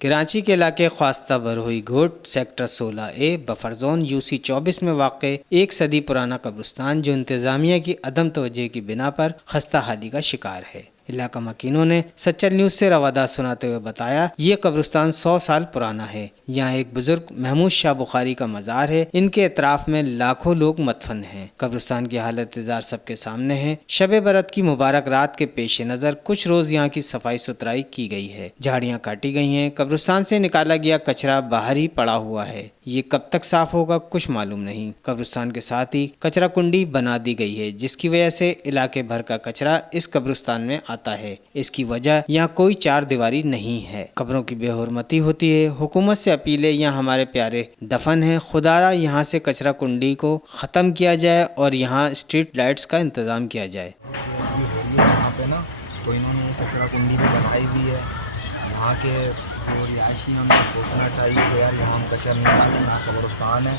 کراچی کے علاقے خواستہ Brohi Goth sector 16A buffer zone UC 24 میں واقع ایک صدی پرانا قبرستان جو انتظامیہ کی عدم توجہ کی بنا پر خستہ حالی کا شکار ہے۔ علاقہ مکینوں نے سچل نیوز سے روادات سناتے ہوئے بتایا، یہ قبرستان 100 سال پرانا ہے۔ یہاں ایک بزرگ محمود شاہ بخاری کا مزار ہے۔ ان کے اطراف میں لاکھوں لوگ مدفن ہیں۔ قبرستان کی حالت زار سب کے سامنے ہے۔ شب برات کی مبارک رات کے پیش نظر کچھ روز یہاں کی صفائی ستھرائی کی گئی ہے۔ جھاڑیاں کاٹی گئی ہیں۔ قبرستان سے نکالا گیا کچرا باہر ہی پڑا ہوا ہے۔ یہ کب تک صاف ہوگا کچھ معلوم نہیں۔ قبرستان کے ساتھ ہی کچرا کنڈی بنا دی گئی ہے، جس کی وجہ سے علاقے بھر کا کچرا اس قبرستان میں آتا ہے۔ اس کی وجہ یہاں کوئی چار دیواری نہیں ہے۔ قبروں کی بے حرمتی ہوتی ہے۔ حکومت سے اپیل ہے، یہاں ہمارے پیارے دفن ہیں، خدارا یہاں سے کچرا کنڈی کو ختم کیا جائے اور یہاں اسٹریٹ لائٹس کا انتظام کیا جائے۔ یہاں پہ نا تو انہوں نے کچرا کنڈی بھی بنائی ہوئی ہے۔ یہاں کے جو رہائشی ہم کو سوچنا چاہیے کہ یار یہاں ہم کچرا نہیں ڈالیں، یہاں قبرستان ہے۔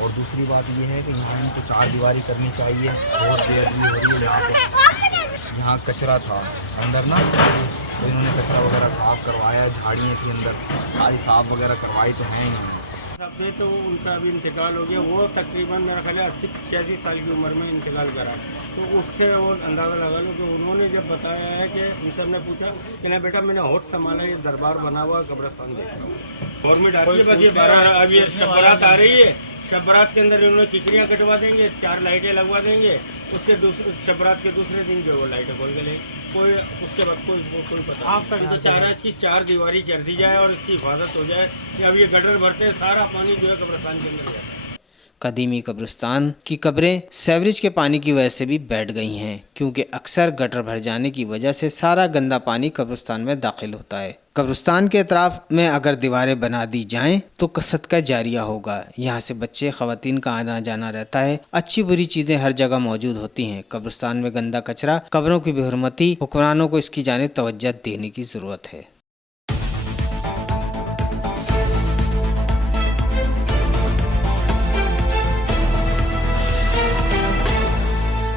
اور دوسری بات یہ ہے کہ یہاں ہم کو چار دیواری کرنی چاہیے۔ بہت دیر بھی ہو رہی ہے یہاں پہ، یہاں کچرا تھا اندر نا، تو انہوں نے کچرا وغیرہ صاف کروایا، جھاڑیاں تھیں اندر، ساری صاف وغیرہ کروائی تو ہیں انہوں نے۔ تو ان کا ابھی انتقال ہو گیا، وہ تقریباً میرا خیال ہے 80-86 سال کی عمر میں انتقال کرا، تو اس سے وہ اندازہ لگا لو کہ انہوں نے جب بتایا ہے کہ ان سے ہم نے پوچھا کہ نہیں بیٹا میں نے ہوٹ سنبھالا، یہ دربار بنا ہوا قبرستان دیکھ رہا ہوں، گورنمنٹ آتی ہے، بس یہ 12 اب یہ شب برات آ رہی ہے، شب برات کے اندر انہوں نے ککریاں کٹوا دیں گے، 4 لائٹیں لگوا دیں گے، اس کے شب برات کے دوسرے دن جو وہ لائٹیں کھول کے لے کوئی اس کے بعد کوئی پتہ نہیں۔ تو چاہ رہا ہے اس کی 4 دیواری کر دی جائے اور اس کی حفاظت ہو جائے کہ اب یہ گٹر بھرتے ہیں، سارا پانی جو ہے قبرستان کے اندر جائے۔ قدیمی قبرستان کی قبریں سیوریج کے پانی کی وجہ سے بھی بیٹھ گئی ہیں، کیونکہ اکثر گٹر بھر جانے کی وجہ سے سارا گندا پانی قبرستان میں داخل ہوتا ہے۔ قبرستان کے اطراف میں اگر دیواریں بنا دی جائیں تو صدقہ جاریہ ہوگا۔ یہاں سے بچے خواتین کا آنا جانا رہتا ہے، اچھی بری چیزیں ہر جگہ موجود ہوتی ہیں۔ قبرستان میں گندا کچرا، قبروں کی بے حرمتی، حکمرانوں کو اس کی جانب توجہ دینے کی ضرورت ہے۔